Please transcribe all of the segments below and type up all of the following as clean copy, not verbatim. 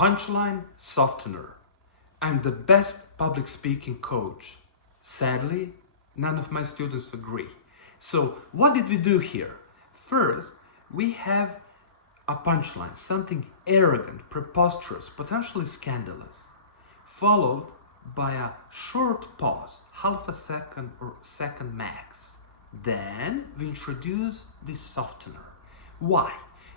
Punchline softener. I'm the best public speaking coach. Sadly, none of my students agree. So what did we do here? First, we have a punchline, something arrogant, preposterous, potentially scandalous, followed by a short pause, half a second or second max. Then we introduce this softener. Why?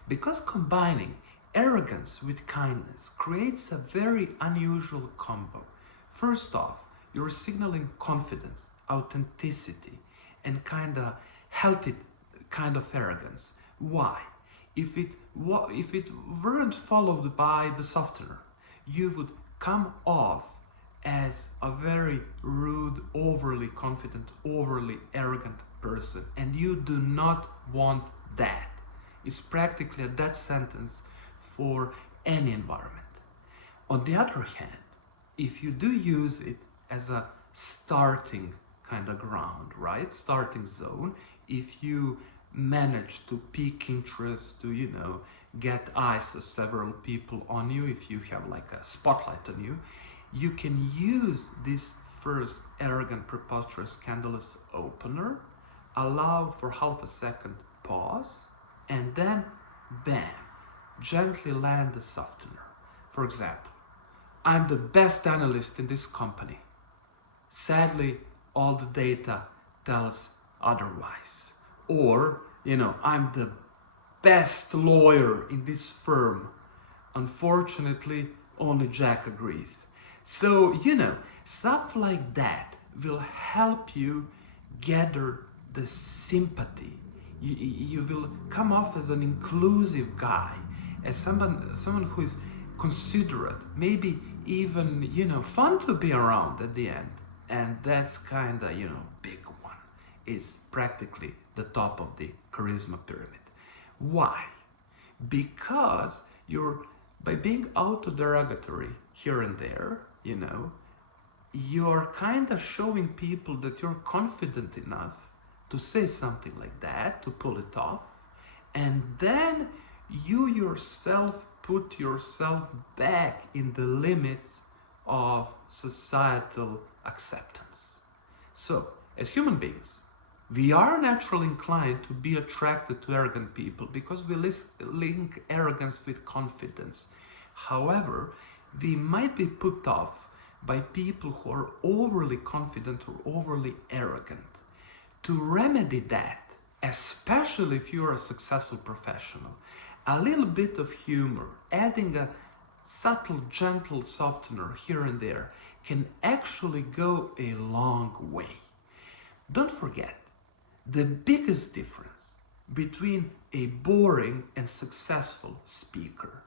Because combining arrogance with kindness creates a very unusual combo. First off, you're signaling confidence, authenticity, and kind of healthy kind of arrogance. Why? If it weren't followed by the softener, you would come off as a very rude, overly confident, overly arrogant person, and you do not want that. It's practically a death sentence for any environment. On the other hand, if you do use it as a starting kind of ground, right? Starting zone, if you manage to pique interest, to, get eyes of several people on you, if you have like a spotlight on you, you can use this first arrogant, preposterous, scandalous opener, allow for half a second pause, and then bam, gently land the softener. For example, I'm the best analyst in this company. Sadly, all the data tells otherwise. Or, I'm the best lawyer in this firm. Unfortunately, only Jack agrees. So, stuff like that will help you gather the sympathy. You will come off as an inclusive guy, as someone who is considerate, maybe even, fun to be around at the end. And that's kind of, big one. Is practically the top of the charisma pyramid. Why? Because by being auto-derogatory here and there, you're kind of showing people that you're confident enough to say something like that, to pull it off, and then you yourself put yourself back in the limits of societal acceptance. So, as human beings, we are naturally inclined to be attracted to arrogant people because we link arrogance with confidence. However, we might be put off by people who are overly confident or overly arrogant. To remedy that, especially if you're a successful professional, a little bit of humor, adding a subtle, gentle softener here and there can actually go a long way. Don't forget, the biggest difference between a boring and successful speaker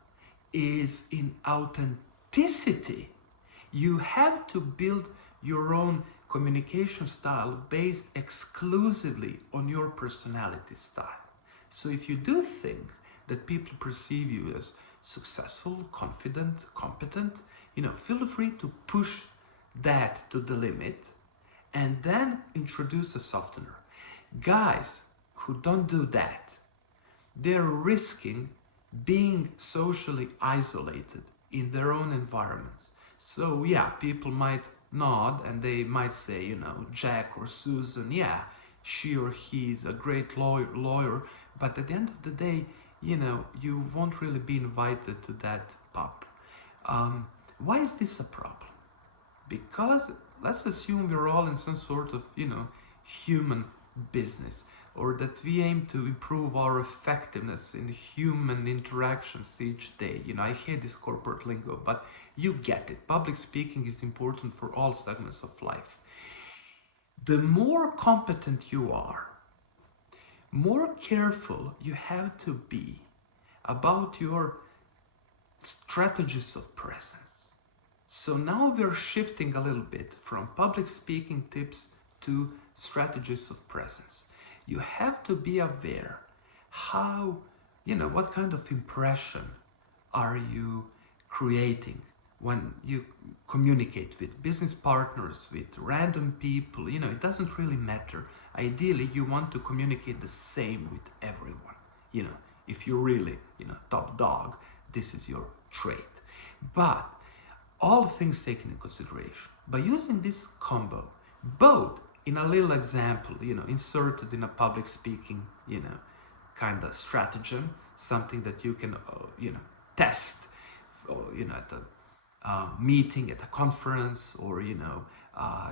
is in authenticity. You have to build your own communication style based exclusively on your personality style. So if you do think that people perceive you as successful, confident, competent, feel free to push that to the limit and then introduce a softener. Guys who don't do that, they're risking being socially isolated in their own environments. So yeah, people might nod and they might say, Jack or Susan, yeah, she or he is a great lawyer, but at the end of the day, you won't really be invited to that pub. Why is this a problem? Because let's assume we're all in some sort of, human business, or that we aim to improve our effectiveness in human interactions each day. I hate this corporate lingo, but you get it. Public speaking is important for all segments of life. The more competent you are, more careful you have to be about your strategies of presence. So now we're shifting a little bit from public speaking tips to strategies of presence. You have to be aware how, what kind of impression are you creating when you communicate with business partners, with random people. It doesn't really matter. Ideally, you want to communicate the same with everyone. If you're really, top dog, this is your trait. But all things taken in consideration, by using this combo, both in a little example, inserted in a public speaking, kind of stratagem, something that you can, test, or, at a meeting, at a conference, or,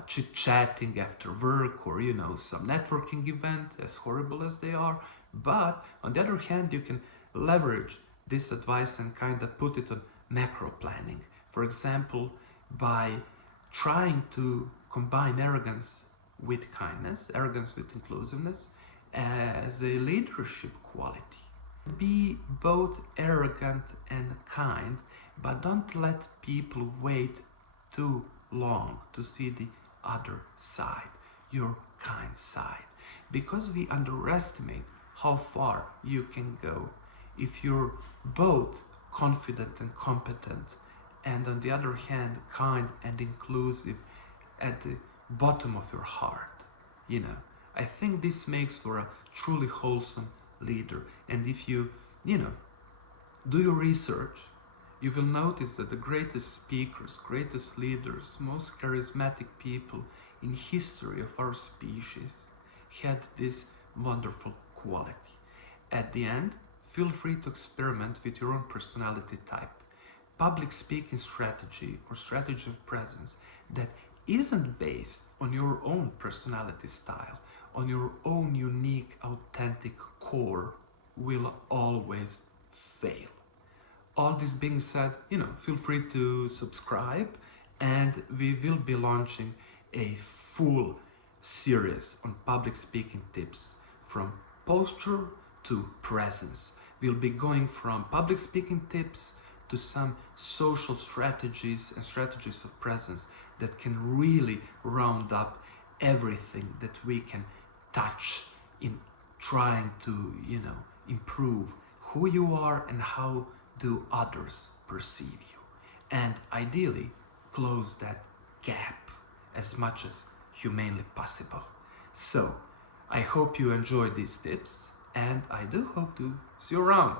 chit-chatting after work, or, some networking event, as horrible as they are. But on the other hand, you can leverage this advice and kind of put it on macro planning. For example, by trying to combine arrogance with kindness, arrogance with inclusiveness, as a leadership quality. Be both arrogant and kind, but don't let people wait too long to see the other side, your kind side, because we underestimate how far you can go if you're both confident and competent, and on the other hand, kind and inclusive at the bottom of your heart. I think this makes for a truly wholesome leader. And if you do your research, you will notice that the greatest speakers, greatest leaders, most charismatic people in history of our species had this wonderful quality. At the end, feel free to experiment with your own personality type, public speaking strategy, or strategy of presence that isn't based on your own personality style, on your own unique, authentic core, will always fail. All this being said, feel free to subscribe, and we will be launching a full series on public speaking tips from posture to presence. We'll be going from public speaking tips to some social strategies and strategies of presence that can really round up everything that we can touch in trying to, improve who you are and how do others perceive you. And ideally, close that gap as much as humanly possible. So, I hope you enjoyed these tips, and I do hope to see you around.